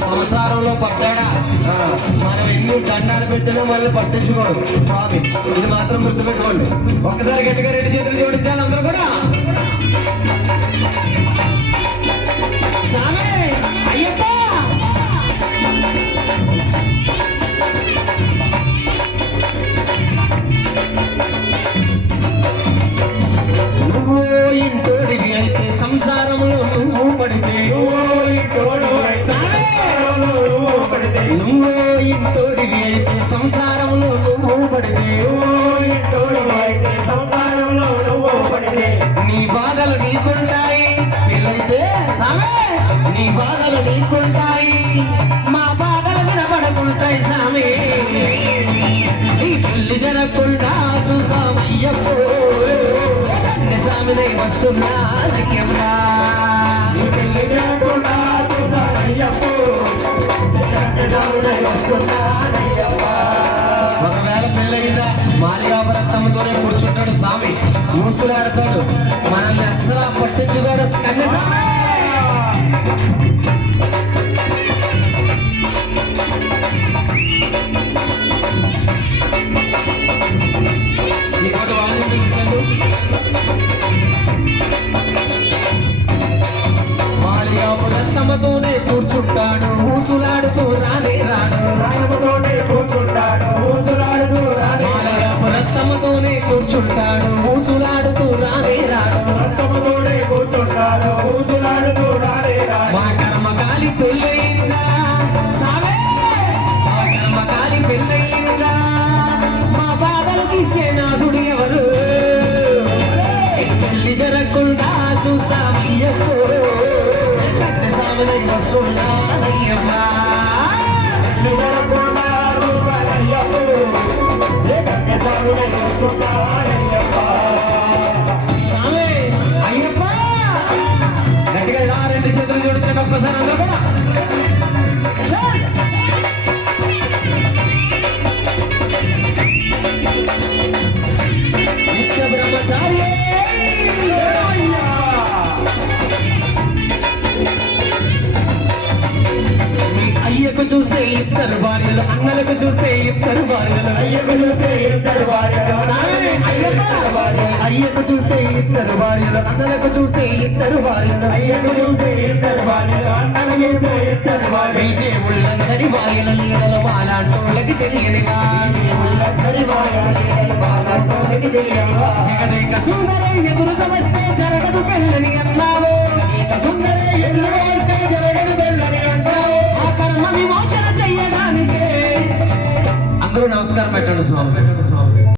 సంసారంలో పడ్డాడా? మనం ఎన్ని దండాలు పెట్టినా మళ్ళీ పట్టించుకోడు. స్వామి ఇది మాత్రం గుర్తుపెట్టుకోండి. ఒక్కసారి గట్టిగా రెండు చేతులు జోడించాలి అందరూ కూడా? స్వామి అయ్యప్ప! నువ్వు ఇంటోడివి అయితే సంసారంలో నువ్వు పడితే నువ్వు నువ్వు పడితే నీ బాధలు నీకుంటాయి పెళ్ళైతే సామే నీ బాధలు నీకుంటాయి మా బాధలు వినబడుకుంటాయి సామే నీ పెళ్ళి జరగకుండా చూసామయ్యప్పో నిజామినై వస్తున్నా పెళ్ళయిందా కూర్చుంటాడు స్వామి. ఊసులాడతాడు మనల్ని అస్సలు పట్టించుకోడు కన్యస్వామి ఇంకోటి కూర్చుంటాడు. ఊసులాడుతూ రానే రాడు. మాలిగాపురత్తమ్మతోనే చూస్తామయ్యప్పో కన్న సామలై వస్తున్నా అయ్యమ్మా కన్న సామలై వస్తున్నా అయ్యప్పా! అయ్యప్ప గట్టిగా రెండు చేతులు జోడించండి ఒక్కసారి అందరూ కూడా. చూస్తే ఇద్దరు భార్యలు అన్నలకు చూస్తే ఇద్దరు భార్యలు అయ్యకు చూస్తే ఇద్దరు భార్యలు అయ్యకు చూస్తే ఇద్దరు భార్యలు అన్నలకు చూస్తే ఇద్దరు భార్యలు అయ్యకు చూస్తే ఇద్దరు భార్యలు అన్నలకు చూస్తే ఇద్దరు భార్యలు ఈ దేవుళ్ళందరి భార్యల లీలలు మాలాంటోళ్ళకి తెలియనివా దేవుళ్ళందరి భార్యల లీలలు మాలాంటోళ్ళకి తెలియనివా జగదేక సుందరే ఎదురుగా అందరూ నమస్కారం పెట్టండి స్వామి. పెట్టండి స్వామి